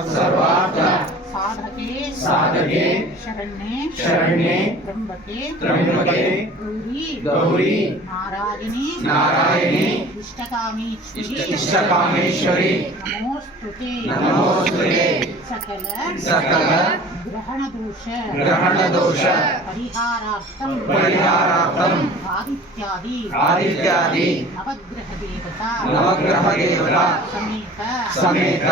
सर्वार्थ। साधके साधके। शरण्ये शरण्ये। त्र्यंबके त्र्यंबके गौरी गौरी। नारायणी नारायणी। इष्टकामीश्वरी। इष्टकामेश्वरी। नमोस्तुते। नमोस्तुते। सकल सकल ग्रहणदोष। ग्रहणदोष। परिहारार्थं परिहारार्थम्। आदित्यादि। आदित्यादि। नवग्रहदेवता। नवग्रहदेवता। समेत। समेत।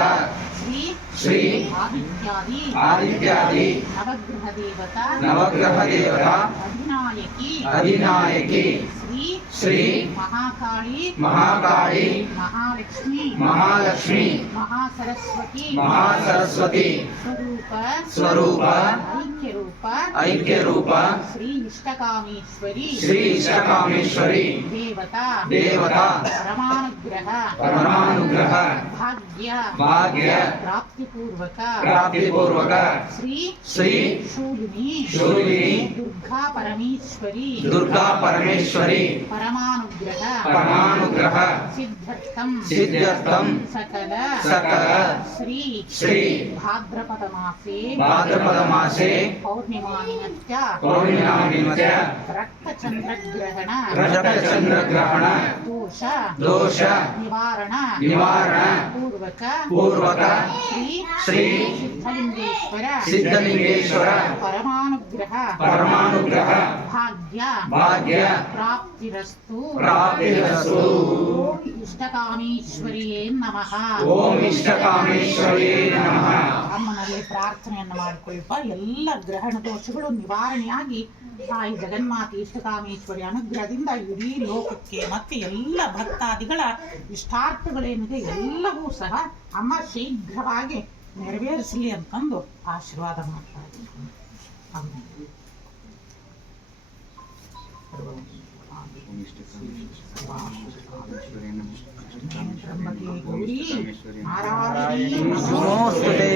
श्री श्री आदित्यादि आदित्यादि। नवग्रहदेवता नवग्रहदेवता। अधिनायकी अधिनायकी। श्री श्री महाकाली महाकाली। महालक्ष्मी महालक्ष्मी। महासरस्वती महासरस्वती। स्वरूप स्वरूप। ऐक्यरूप ऐक्यरूप। श्री इष्टकामेश्वरी। श्री इष्टकामेश्वरी। देवता। देवता। परमानुग्रह। परमानुग्रह। भाग्य। भाग्य। प्राप्तिपूर्वक। प्राप्तिपूर्वक। श्री श्री शूलिनी। शूलिनी। दुर्गा परमेश्वरी। दुर्गा परमेश्वरी। परमानुग्रह। परमानुग्रह। सिद्धर्थम सकल। सकल। श्री। श्री। पौर्णिमानिमत्य। रक्तचन्द्रग्रहण। दोष। दोष। निवारण। निवारण। पूर्वक। पूर्वक। श्री। श्री। परमानुग्रह। परमानुग्रह। ಭಾಗ್ಯ. ಭಾಗ್ಯ. ಪ್ರಾಪ್ತಿರಸ್ತು. ನಮಃ. ಅಮ್ಮನಲ್ಲಿ ಪ್ರಾರ್ಥನೆಯನ್ನು ಮಾಡಿಕೊಳ್ಳಪ್ಪ ಎಲ್ಲ ಗ್ರಹಣ ದೋಷಗಳು ನಿವಾರಣೆಯಾಗಿ ತಾಯಿ ಜಗನ್ಮಾತೆ ಇಷ್ಟಕಾಮೇಶ್ವರಿ ಅನುಗ್ರಹದಿಂದ ಇಡೀ ಲೋಕಕ್ಕೆ ಮತ್ತೆ ಎಲ್ಲ ಭಕ್ತಾದಿಗಳ ಇಷ್ಟಾರ್ಥಗಳೇನಿದೆ ಎಲ್ಲವೂ ಸಹ ಅಮ್ಮ ಶೀಘ್ರವಾಗಿ ನೆರವೇರಿಸಲಿ ಅಂತಂದು ಆಶೀರ್ವಾದ ಮಾಡ್ತಾ नमोस्तुते